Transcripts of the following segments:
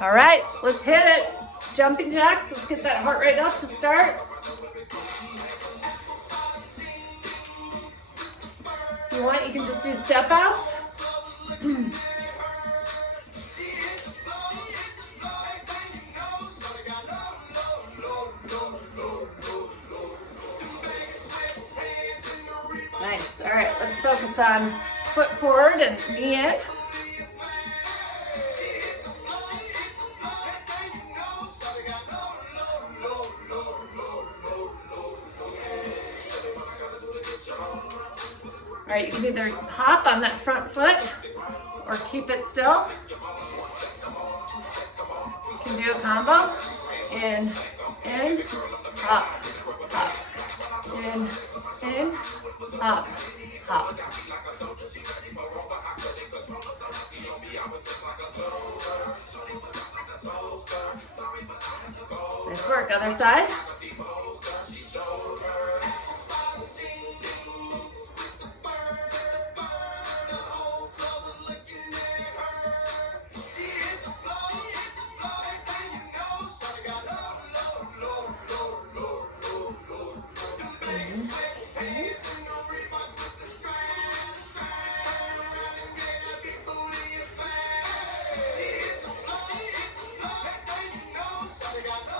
All right, let's hit it. Jumping jacks, let's get that heart rate up to start. If you want, you can just do step outs. Nice, all right, let's focus on foot forward and knee in. All right, you can either hop on that front foot or keep it still. You can do a combo. In, hop, hop. In, hop, hop. Nice work, other side.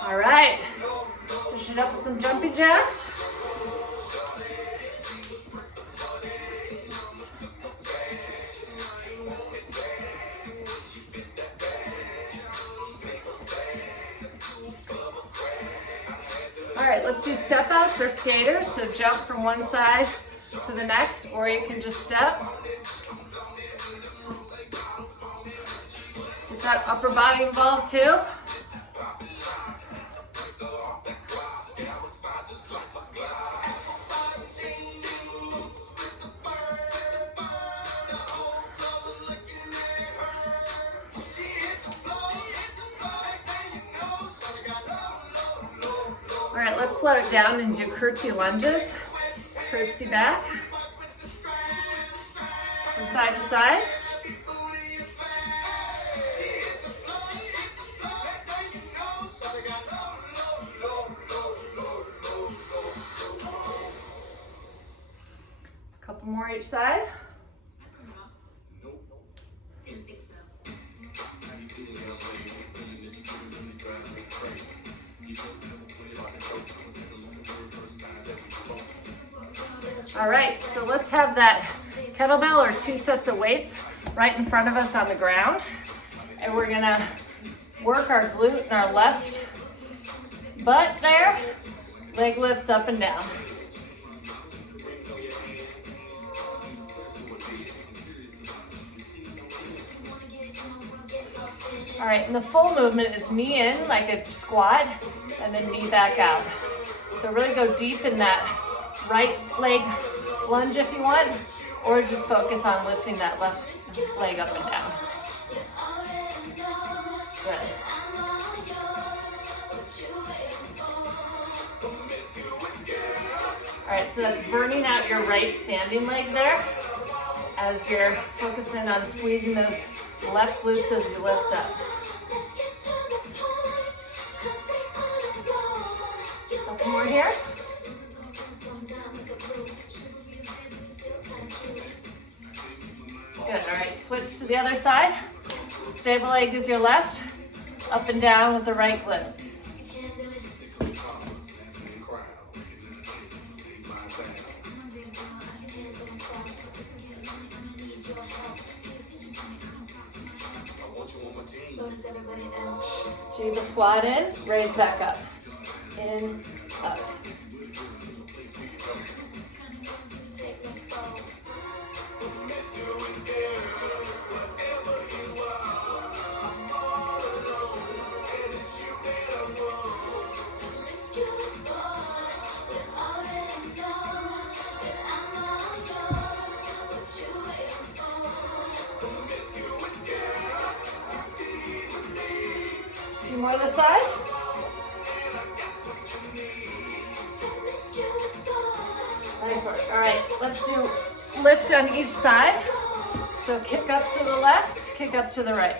All right, finish it up with some jumping jacks. All right, let's do step outs or skaters. So jump from one side to the next, or you can just step. Get that upper body involved too. All right, let's slow it down and do curtsy lunges. Curtsy back. From side to side. Couple more each side. All right, so let's have that kettlebell or 2 sets of weights right in front of us on the ground. And we're gonna work our glute and our left butt there. Leg lifts up and down. All right, and the full movement is knee in like a squat and then knee back out. So really go deep in that right leg lunge if you want, or just focus on lifting that left leg up and down. Good. All right, so that's burning out your right standing leg there as you're focusing on squeezing those left glutes as you lift up. Couple more here. Good, all right, switch to the other side. Stable leg is your left, up and down with the right glute. Do the squat in, raise back up. In, up. Few more this side. Nice work. All right, let's do lift on each side. So kick up to the left, kick up to the right.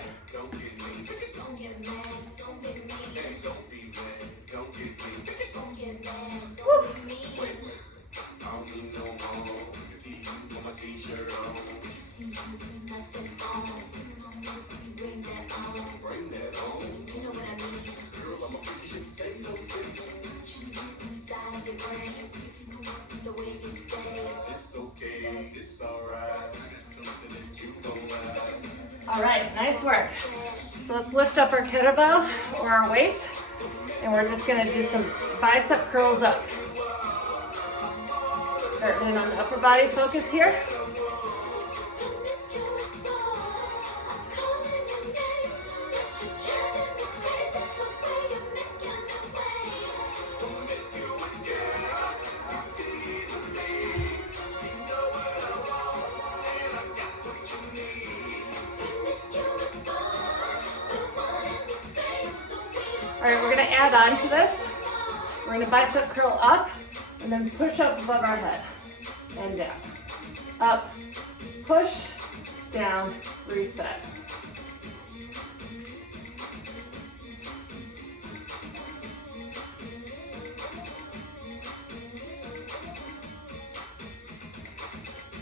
All right, nice work. So let's lift up our kettlebell or our weight, and we're just gonna do some bicep curls up. Starting in on the upper body focus here. All right, we're gonna add on to this. We're gonna bicep curl up and then push up above our head and down. Up, push, down, reset.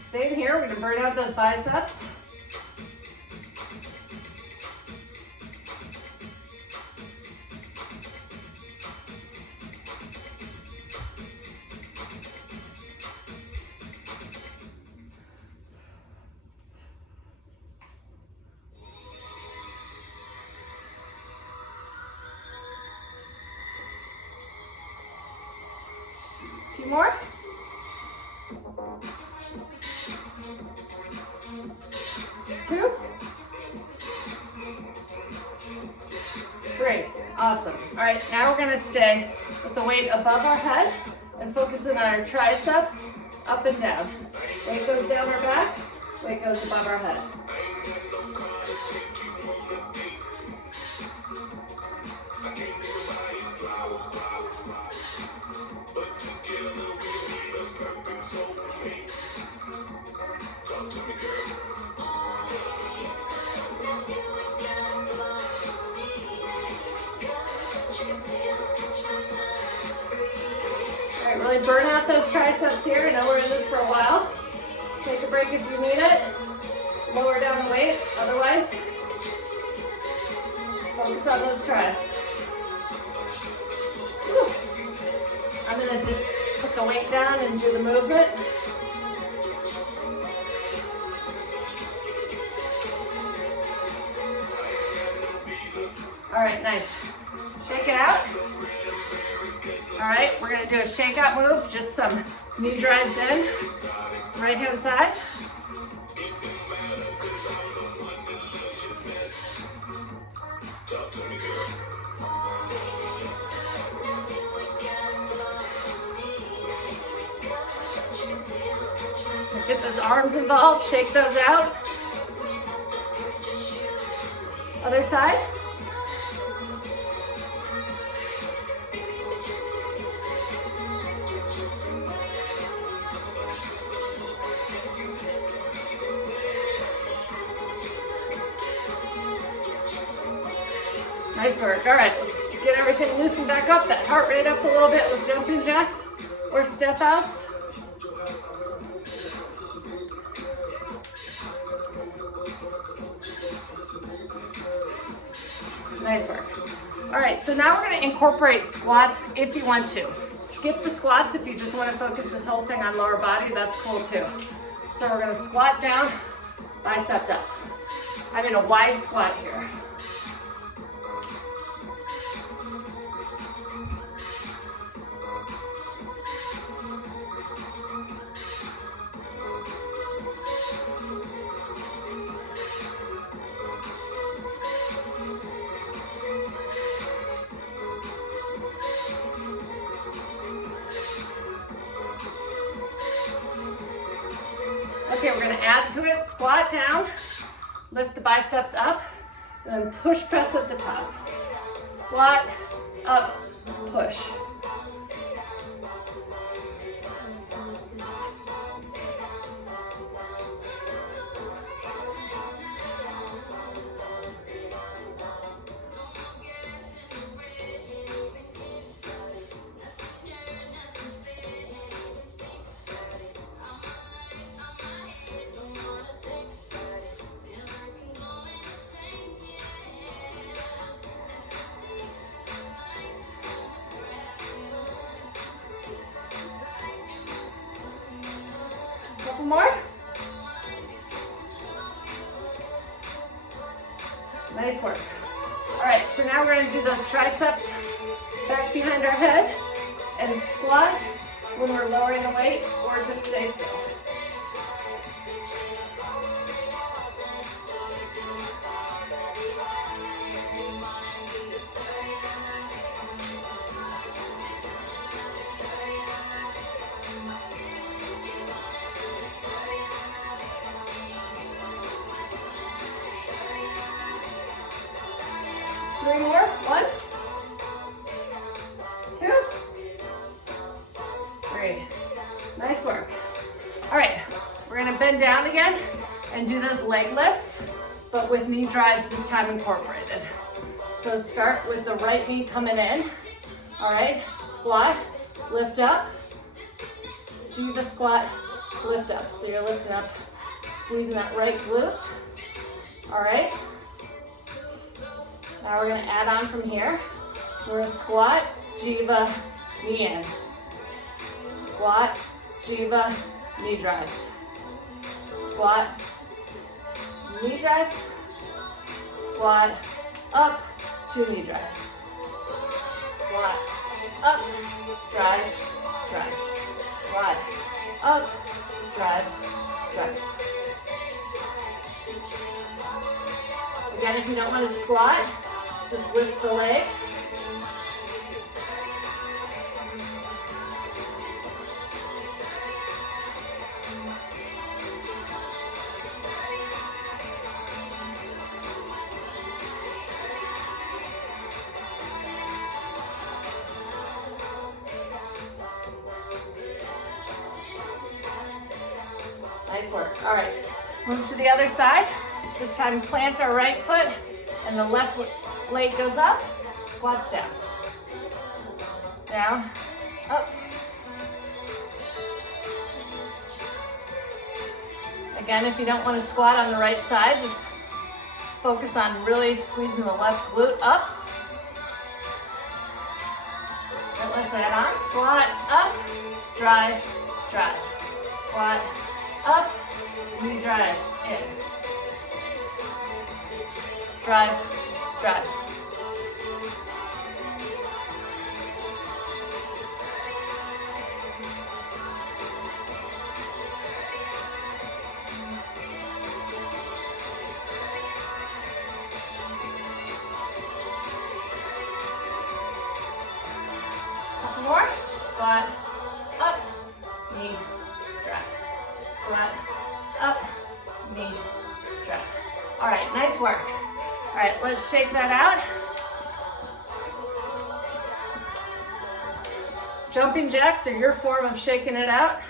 Staying here, we're gonna burn out those biceps. Few more. 2, 3, awesome. All right, now we're gonna stay with the weight above our head and focus in on our triceps, up and down. Weight goes down our back, weight goes above our head. All right, really burn out those triceps here. I know we're in this for a while. Take a break if you need it. Lower down the weight, otherwise, focus on those tris. Whew. I'm gonna just put the weight down and do the movement. All right, nice. Shake it out. All right, we're gonna do a shake out move, just some knee drives in, right hand side. Get those arms involved, shake those out. Other side. Nice work. All right, let's get everything loosened back up, that heart rate up a little bit with jumping jacks or step outs. Nice work. All right, so now we're going to incorporate squats if you want to. Skip the squats if you just want to focus this whole thing on lower body, that's cool too. So we're going to squat down, bicep up. I'm in a wide squat here. Okay, we're gonna add to it, squat down, lift the biceps up, and then push press at the top. Squat, up, push. Couple more. All right, so now we're gonna do those triceps back behind our head and squat when we're lowering the weight, or just stay still. Three more. 1, 2, 3. Nice work. All right, we're gonna bend down again and do those leg lifts, but with knee drives this time incorporated. So start with the right knee coming in. All right, squat, lift up, do the squat, lift up. So you're lifting up, squeezing that right glute. All right. Now we're gonna add on from here. We're gonna squat, jiva, knee in. Squat, jiva, knee drives. Squat, knee drives. Squat, up, 2 knee drives. Squat, up, drive, drive. Squat, up, drive, drive. Again, if you don't want to squat, just lift the leg. Nice work. All right, move to the other side. This time plant our right foot and the left leg goes up, squats down. Down, up. Again, if you don't want to squat on the right side, just focus on really squeezing the left glute up. And let's add on, squat, up, drive, drive. Squat, up, knee drive, in. Drive, drive. Couple more. Squat, up, knee, drive. Squat, up, knee, drive. All right, nice work. All right, let's shake that out. Jumping jacks are your form of shaking it out.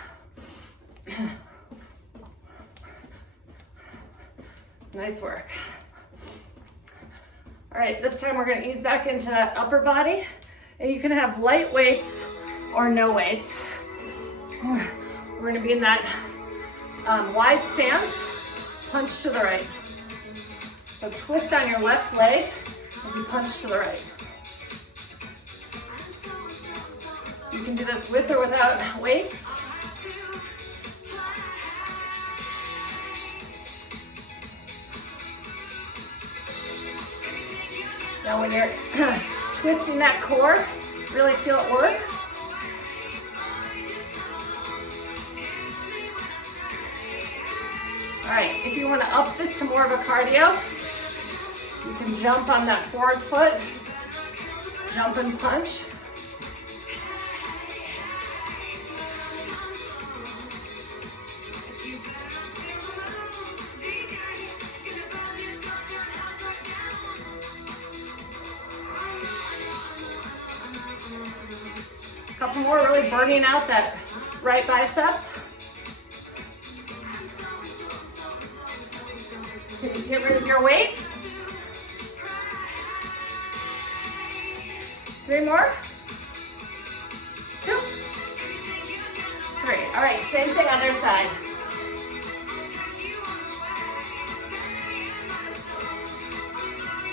Nice work. All right, this time we're gonna ease back into that upper body, and you can have light weights or no weights. We're gonna be in that wide stance, punch to the right. So twist on your left leg as you punch to the right. You can do this with or without weights. Now when you're twisting that core, really feel it work. All right, if you want to up this to more of a cardio, you can jump on that forward foot, jump and punch. Couple more, really burning out that right bicep. Can you get rid of your weight? 3 more. 2, 3. All right, same thing other side.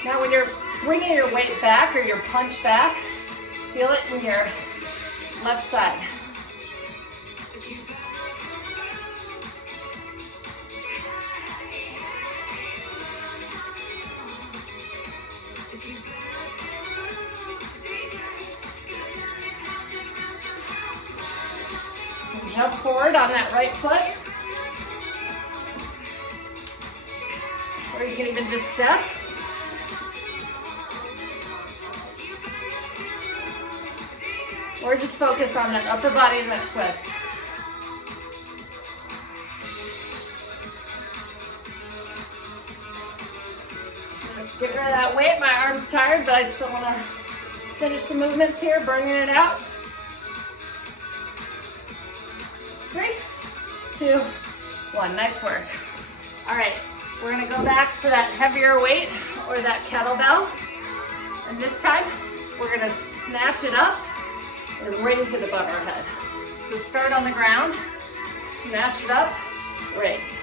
Now when you're bringing your weight back or your punch back, feel it in your left side. And jump forward on that right foot. Or you can even just step. Or just focus on that upper body and that twist. Get rid of that weight. My arm's tired, but I still want to finish the movements here, burning it out. 3, 2, 1. Nice work. All right, we're going to go back to that heavier weight or that kettlebell. And this time, we're going to snatch it up and raise it above our head. So start on the ground, snatch it up, raise.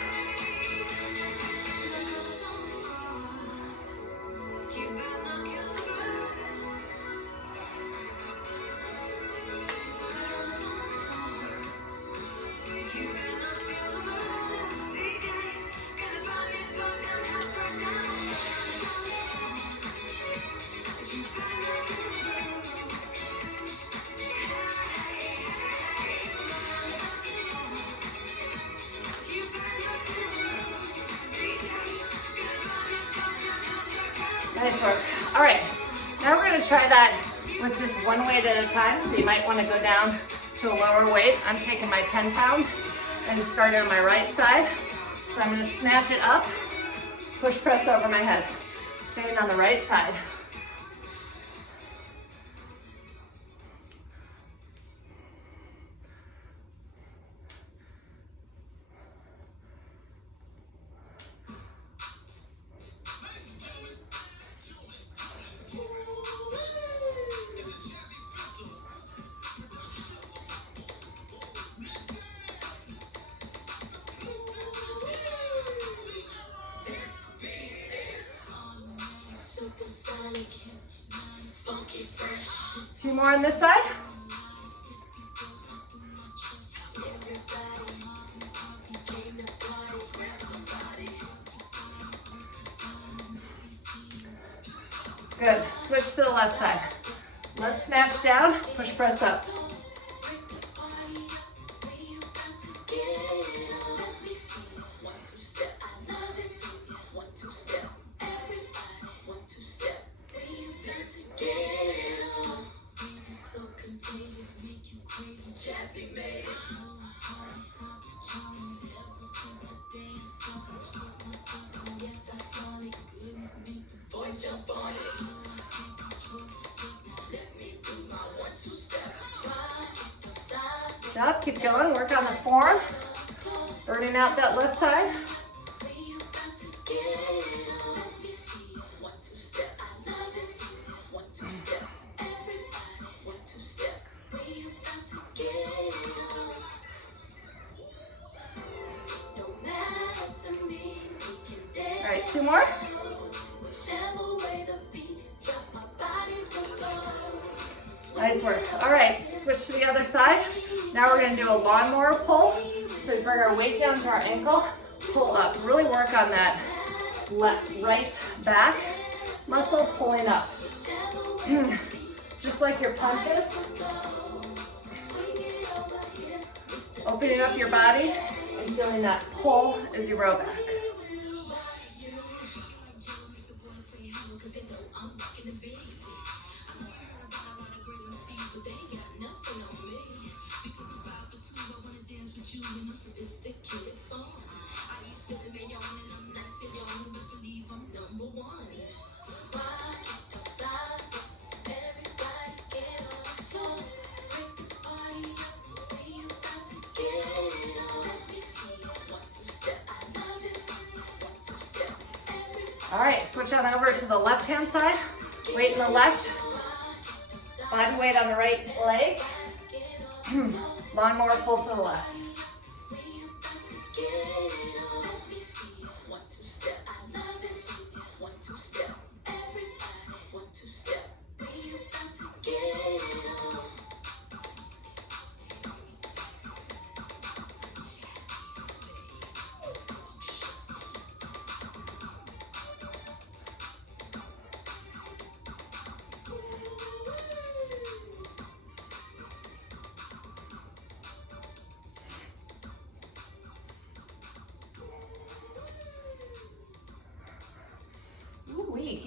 Nice work. All right, now we're going to try that with just one weight at a time. So you might want to go down to a lower weight. I'm taking my 10 pounds and starting on my right side. So I'm going to snatch it up, push press over my head. Staying on the right side. A few more on this side. Good. Switch to the left side. Left snatch down, push press up. Up, keep going, work on the form, burning out that left side. All right, 2 more. Nice work. All right, switch to the other side. Now we're going to do a lawnmower pull. So we bring our weight down to our ankle, pull up. Really work on that right back muscle pulling up. Just like your punches. Opening up your body and feeling that pull as you row back. All right, switch on over to the left-hand side. Weight in the left, body weight on the right leg. Lawnmower pull to the left.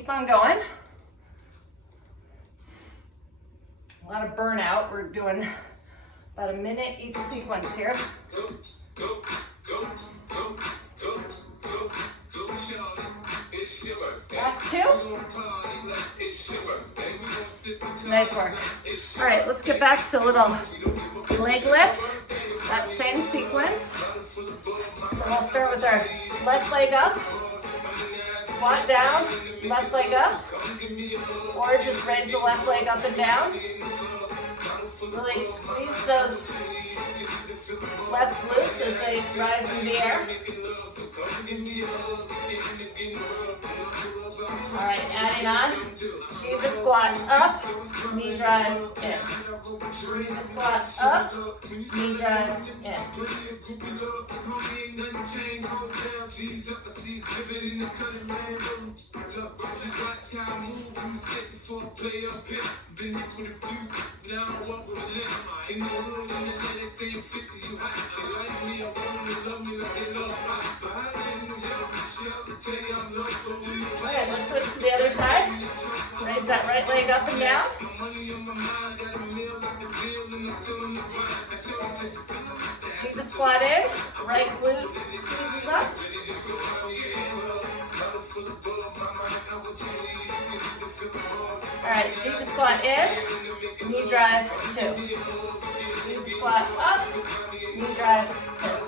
keep on going. A lot of burnout. We're doing about a minute each sequence here. Last two. Nice work. All right, let's get back to a little leg lift. That same sequence. So we'll start with our left leg up, squat down, left leg up, or just raise the left leg up and down. Really squeeze those left glutes as they rise in the air. All right, adding on. G the squat up, knee drive in. G the squat up, knee drive in. All right, let's switch to the other side. Raise that right leg up and down. Keep the squat in. Right glute squeezes up. All right, keep the squat in. Knee drive 2. Keep the squat up. Knee drive 2.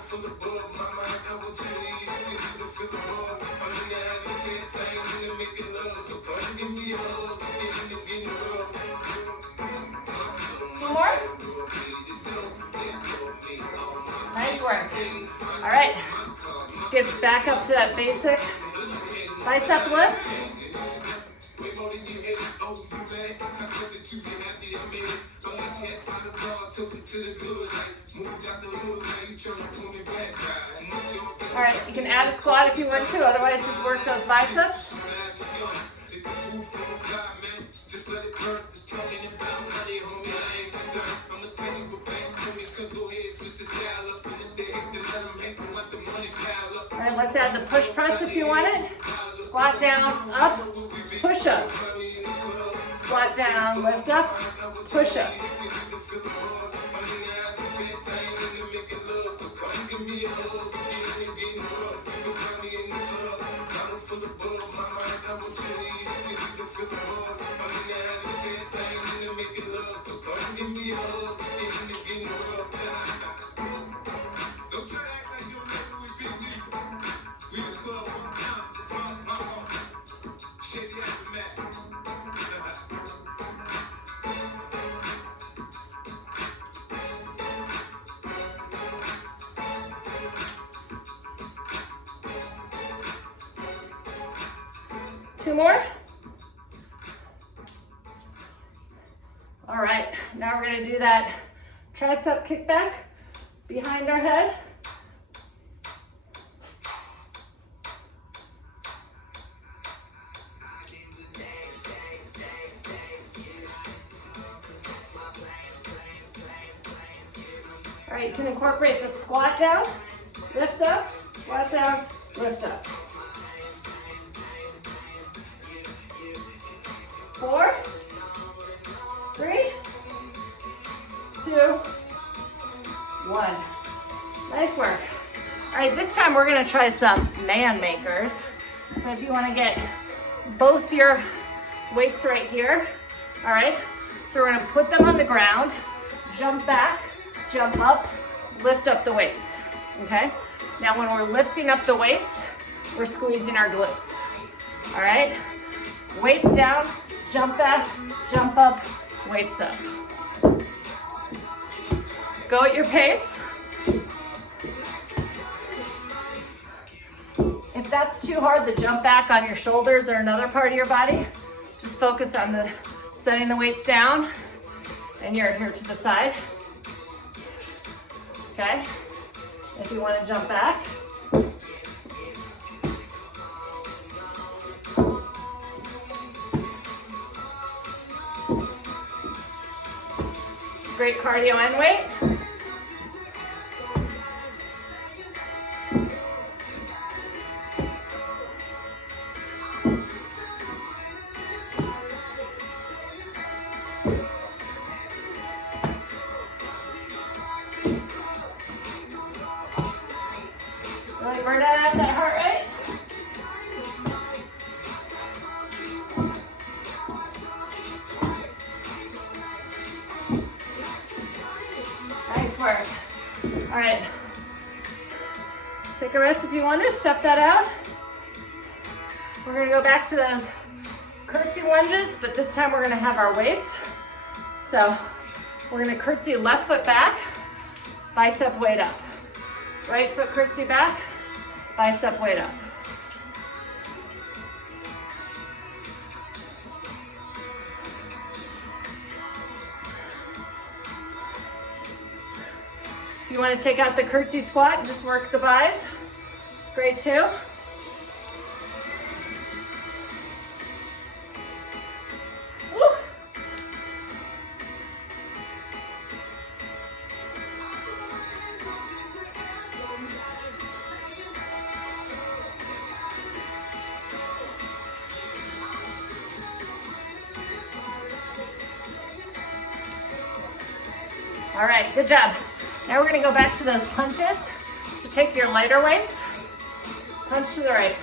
Two more. Nice work. All right, let's get back up to that basic bicep lift. All right, you can add a squat if you want to, otherwise just work those biceps. All right, let's add the push press if you want it. Squat down, up, push up. Squat down, lift up, push up. Two more. All right, now we're gonna do that tricep kickback behind our head. All right, you can incorporate the squat down, lift up, squat down, lift up. 4, 3, 2, 1. Nice work. All right, this time we're gonna try some man makers. So if you wanna get both your weights right here, all right? So we're gonna put them on the ground, jump back, jump up, lift up the weights, okay? Now when we're lifting up the weights, we're squeezing our glutes, all right? Weights down, jump back, jump up, weights up. Go at your pace. If that's too hard, the jump back on your shoulders or another part of your body, just focus on the setting the weights down and you're here to the side. Okay? If you want to jump back. It's great cardio and weight. Nice work. All right. Take a rest if you want to. Step that out. We're going to go back to those curtsy lunges, but this time we're going to have our weights. So we're going to curtsy left foot back, bicep weight up. Right foot curtsy back, bicep weight up. If you want to take out the curtsy squat and just work the bis, it's great too. Woo. All right, good job. Now we're going to go back to those punches. So take your lighter weights, punch to the right.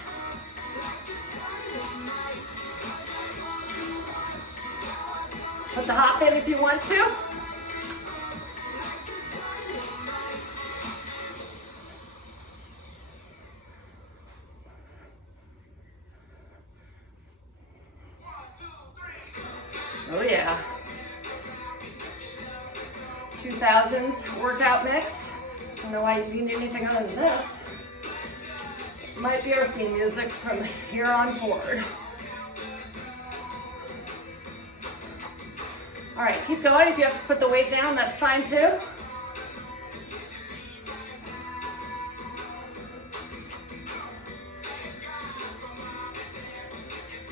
Put the hop in if you want to. Oh yeah. 2000s workout mix. I don't know why you need anything other than this. Might be our theme music from here on forward. All right, keep going. If you have to put the weight down, that's fine too.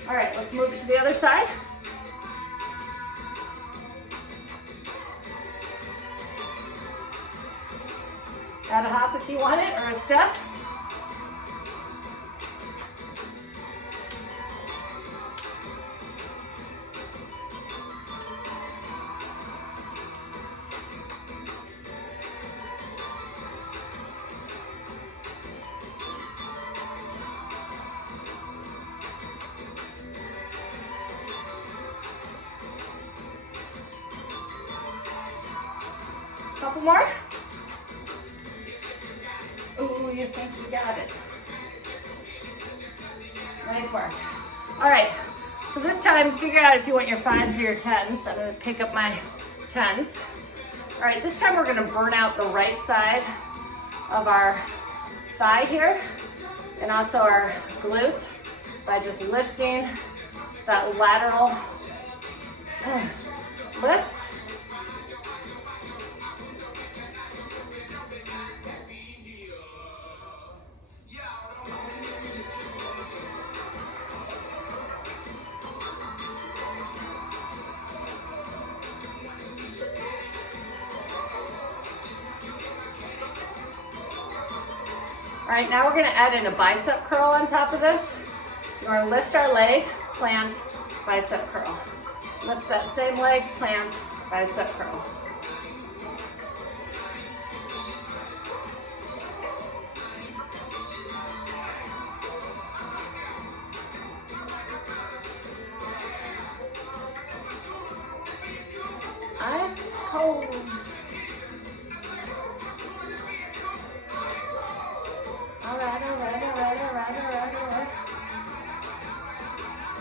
All right, let's move it to the other side. Add a hop if you want it, or a step. Couple more. Ooh, you think you got it. Nice work. All right, so this time figure out if you want your 5s or your 10s. I'm gonna pick up my 10s. All right, this time we're gonna burn out the right side of our thigh here and also our glute by just lifting that lateral lift. All right, now we're gonna add in a bicep curl on top of this. So we're gonna lift our leg, plant, bicep curl. Lift that same leg, plant, bicep curl. Ice cold.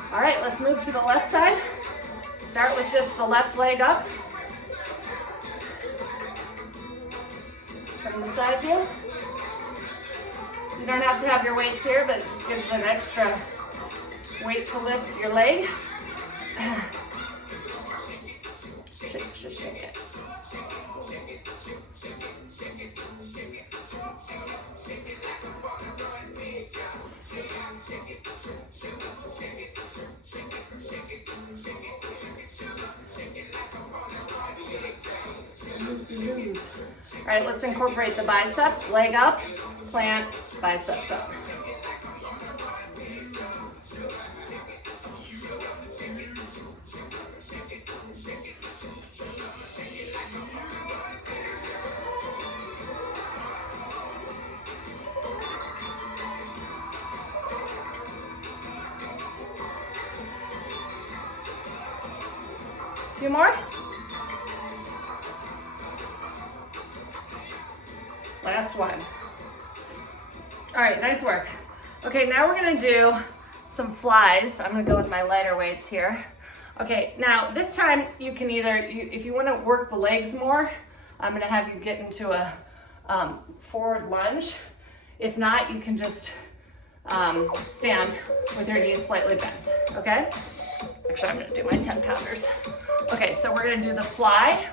All right, let's move to the left side. Start with just the left leg up. From the side view. You don't have to have your weights here, but it just gives an extra weight to lift your leg. Shake it. All right, let's incorporate the biceps. Leg up, plant, biceps up. A few more. Last one. All right, nice work. Okay, now we're gonna do some flies. I'm gonna go with my lighter weights here. Okay, now this time you can either, if you wanna work the legs more, I'm gonna have you get into a forward lunge. If not, you can just stand with your knees slightly bent, okay? Actually, I'm gonna do my 10 pounders. Okay, so we're gonna do the fly.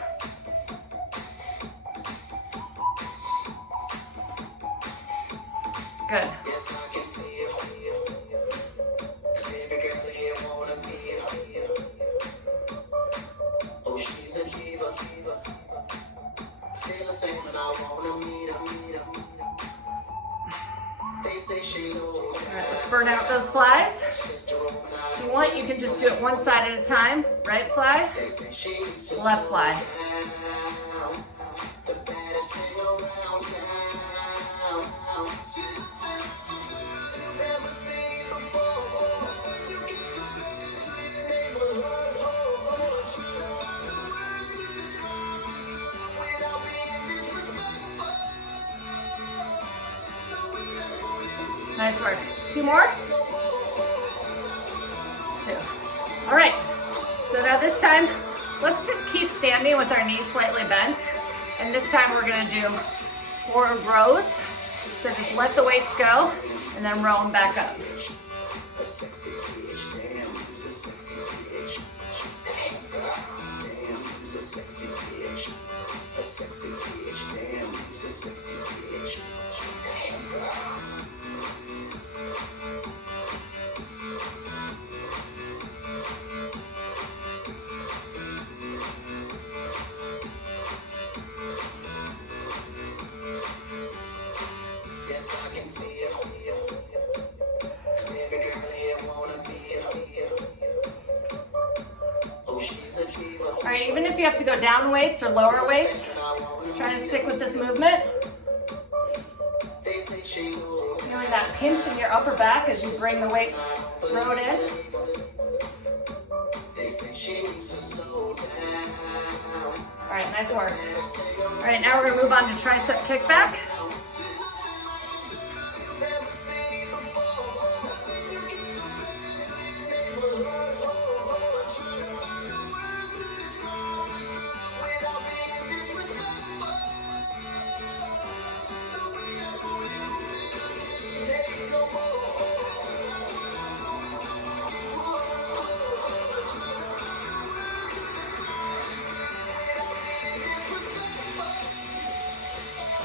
Good. All right, let's burn out those flies. If you want, you can just do it one side at a time. Right fly, left fly. Nice work. 2 more. 2. All right. So now this time, let's just keep standing with our knees slightly bent. And this time we're going to do 4 rows. So just let the weights go and then row them back up. All right, even if you have to go down weights or lower weights, try to stick with this movement. Feeling that pinch in your upper back as you bring the weights rowed in. All right, nice work. All right, now we're gonna move on to tricep kickback.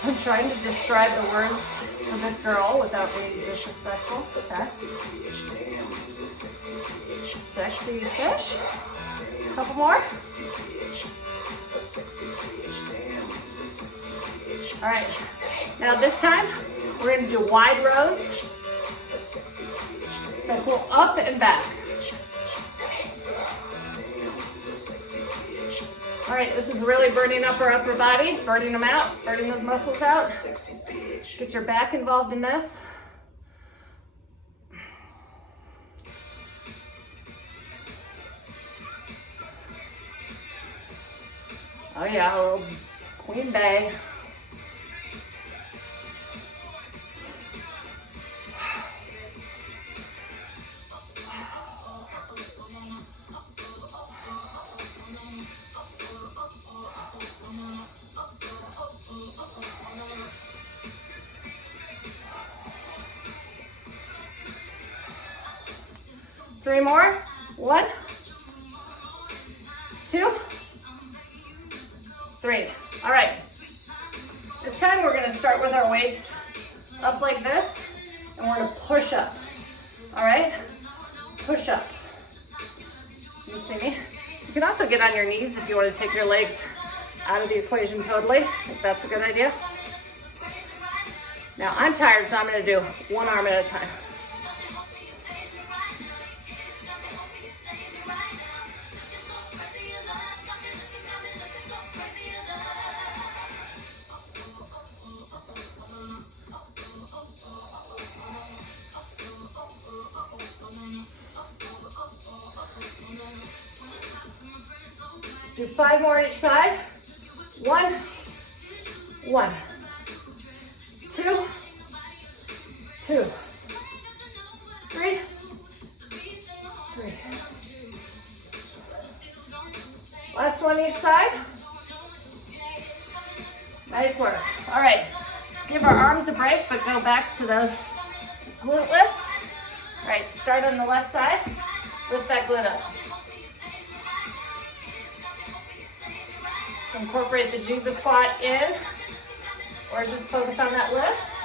I'm trying to describe the words of this girl without being disrespectful. Okay. Sexy fish. A couple more. All right. Now this time, we're going to do wide rows. So pull up and back. All right, this is really burning up our upper body, burning them out, burning those muscles out. Get your back involved in this. Oh yeah, a little Queen Bey. Three more. 1, 2, 3. All right. This time we're going to start with our weights up like this, and we're going to push up. All right? Push up. You see me? You can also get on your knees if you want to take your legs out of the equation totally, if that's a good idea. Now I'm tired, so I'm going to do one arm at a time. Do 5 more on each side. 1, 1, 2, 2, 3, 3. Last one each side. Nice work. All right, let's give our arms a break, but go back to those glute lifts. All right, start on the left side. Lift that glute up. Incorporate the Jiva squat in, or just focus on that lift.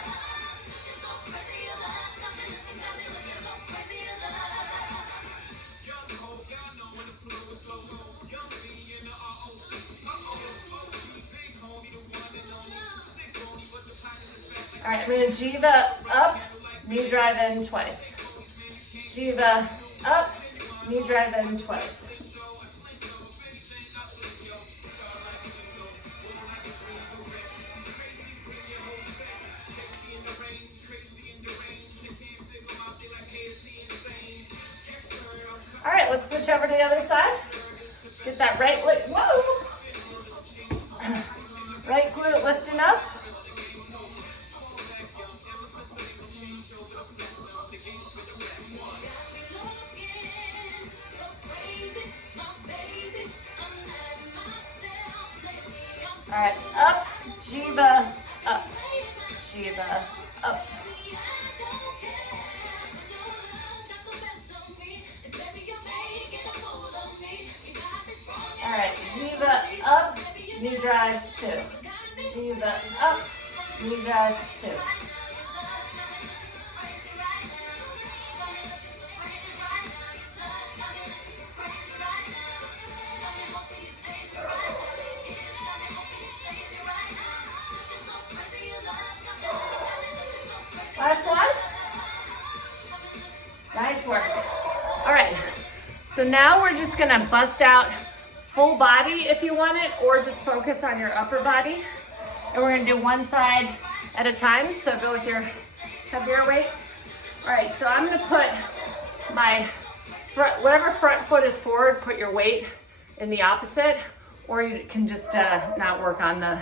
All right, I'm gonna Jiva up, knee drive in twice. Jiva up, knee drive in twice. All right, let's switch over to the other side. Get that right leg, whoa! Right glute lifting up. All right, up, Jiva, up, Jiva, up. All right, Jiva up, knee drive 2. Jiva up, knee drive 2. Last one. Nice work. All right, so now we're just gonna bust out full body if you want it, or just focus on your upper body. And we're gonna do one side at a time, so go with your heavier weight. All right, so I'm gonna put my front, whatever front foot is forward, put your weight in the opposite, or you can just not work on the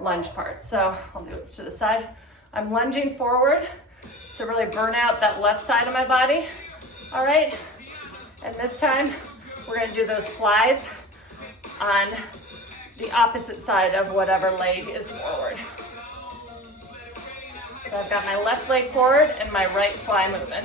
lunge part. So I'll do it to the side. I'm lunging forward to really burn out that left side of my body. All right, and this time we're gonna do those flies on the opposite side of whatever leg is forward. So I've got my left leg forward and my right fly moving.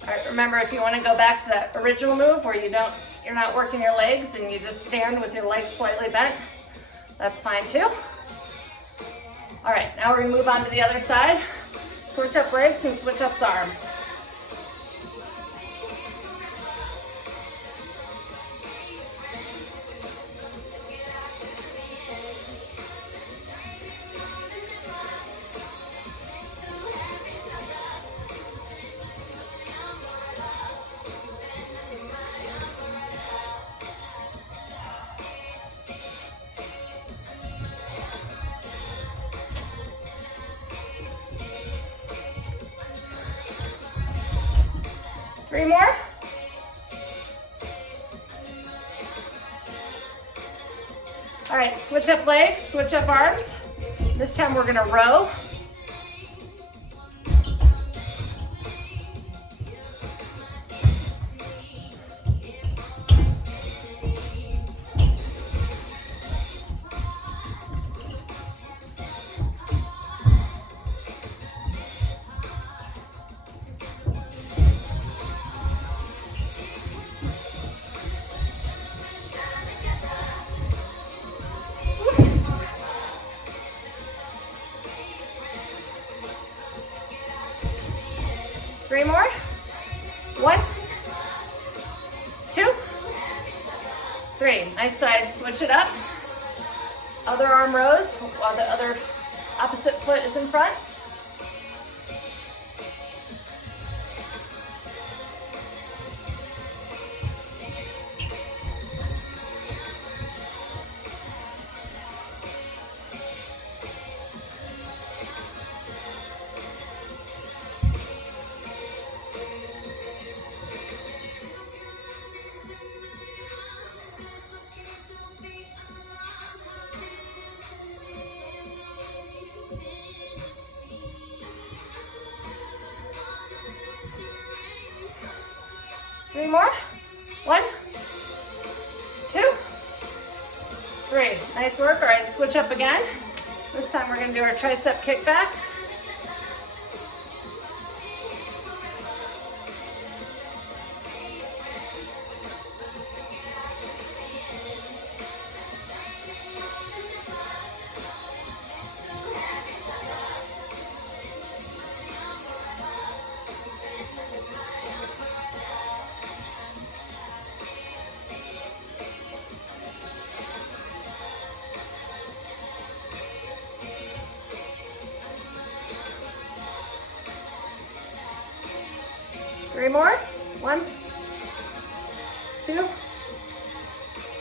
All right, remember, if you want to go back to that original move where you're not working your legs and you just stand with your legs slightly bent, that's fine too. All right, now we're gonna move on to the other side. Switch up legs and switch up arms. Three more. All right, switch up legs, switch up arms. This time we're gonna row. Three more. 1, 2, 3. Nice side. Switch it up. Other arm rows while the other opposite foot is in front. 3 more. 1, 2, 3. Nice work. All right, switch up again. This time we're going to do our tricep kickbacks. Three more. 1, 2,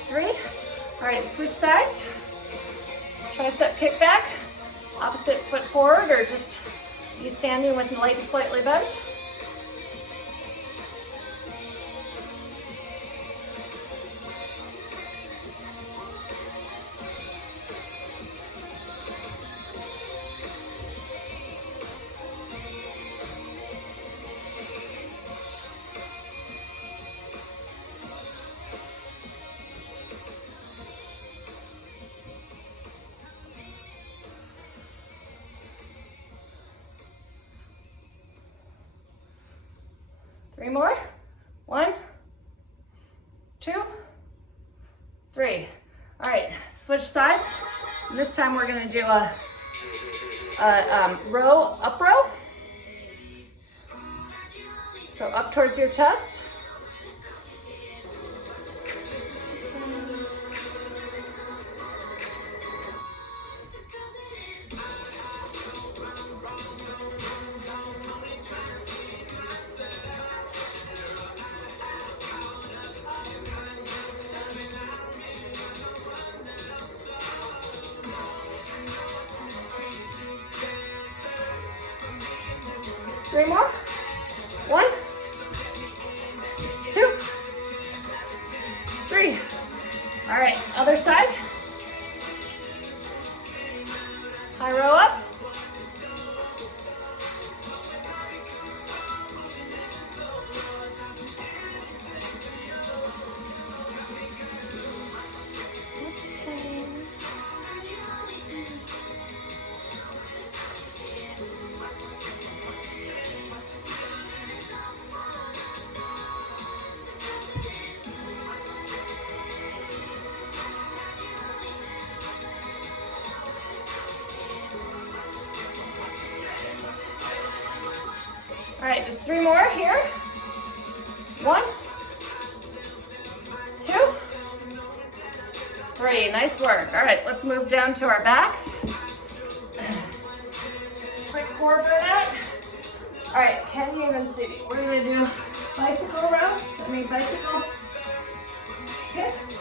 3. All right, switch sides. Tricep kickback. Opposite foot forward, or just you standing with the legs slightly bent. Three more. 1, 2, 3. All right, switch sides. And this time we're going to do a row, up row. So up towards your chest. Three more. 1, 2, 3. All right, other side. High row up. All right, just 3 more here. 1, 2, 3. Nice work. All right, let's move down to our backs. Quick core burnout. All right, can you even see me? We're gonna do bicycle bicycle kicks.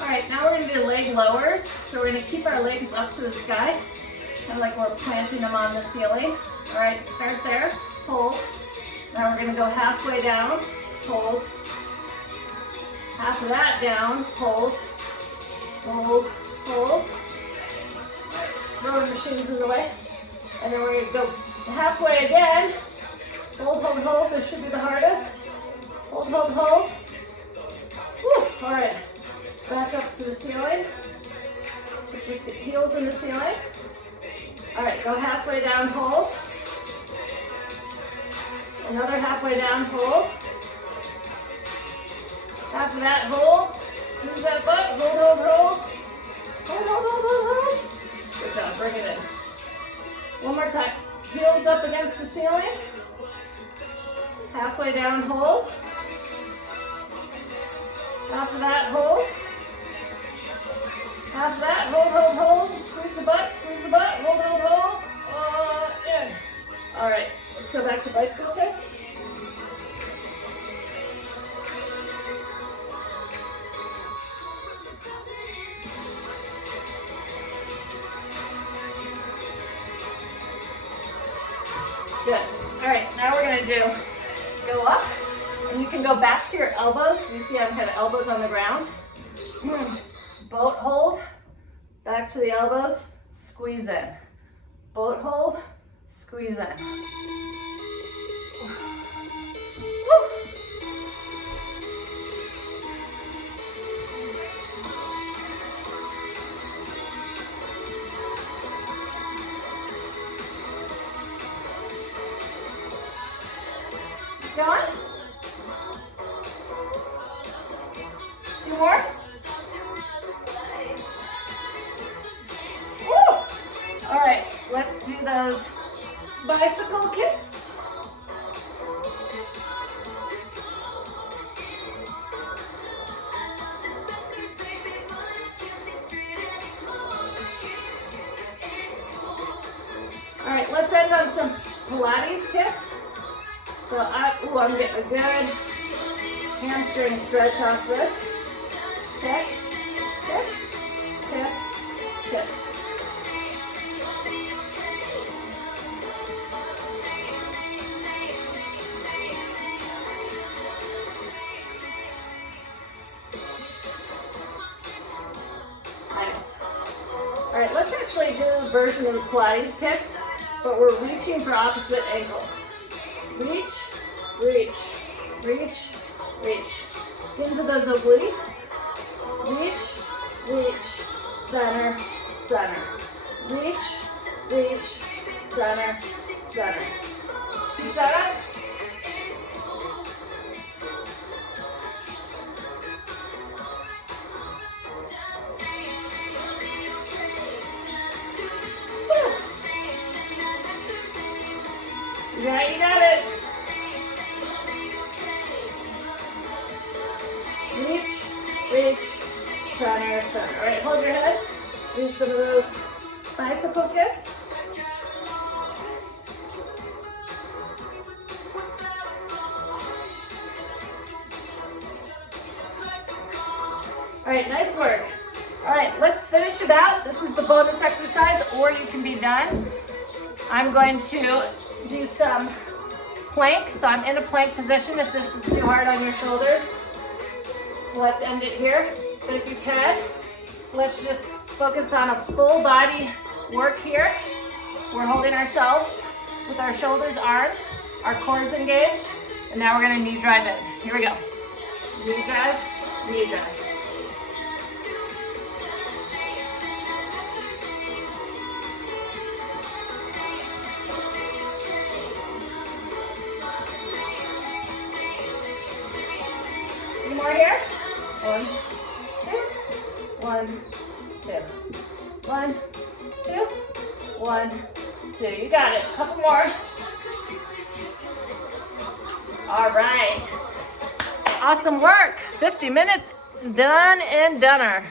All right, now we're going to do leg lowers. So we're going to keep our legs up to the sky, kind of like we're planting them on the ceiling. All right, start there, hold. Now we're going to go halfway down, hold. Half of that down, hold, hold, hold. Rowing machines in the way. And then we're going to go halfway again. Hold, hold, hold. This should be the hardest. Hold, hold, hold. Woo. All right. Back up to the ceiling. Put your heels in the ceiling. All right, go halfway down, hold. Another halfway down, hold. After that, hold. Squeeze that butt. Hold, hold, hold. Hold, hold, hold, hold, hold. Good job, bring it in. One more time. Heels up against the ceiling. Halfway down, hold. After that, hold. After that, hold, hold, hold. Squeeze the butt, hold, hold, hold. In. All right, let's go back to bicycle kicks. All right, now we're gonna go up, and you can go back to your elbows. You see I'm kind of elbows on the ground. Boat hold, back to the elbows, squeeze in. Boat hold, squeeze in. Woo. Going? 2 more? Woo! All right, let's do those bicycle kicks. All right, let's end on some Pilates kicks. So I'm getting a good hamstring stretch off this. Kick, kick, kick, kick. Nice. All right, let's actually do a version of the Pilates kicks, but we're reaching for opposite ankles. Reach, reach, reach, reach. Get into those obliques. Reach, reach, center, center. Reach, reach, center, center. Keep that up. Yeah, you got it. Reach, reach, center, center. All right, hold your head. Do some of those bicycle kicks. All right, nice work. All right, let's finish it out. This is the bonus exercise, or you can be done. I'm going to do some plank. So I'm in a plank position if this is too hard on your shoulders. Let's end it here. But if you can, let's just focus on a full body work here. We're holding ourselves with our shoulders, arms, our cores engaged. And now we're gonna knee drive in. Here we go. Knee drive, knee drive. More here. 1, 2, 1, 2. 1, 2, 1, 2. You got it. A couple more. All right. Awesome work. 50 minutes done and doner.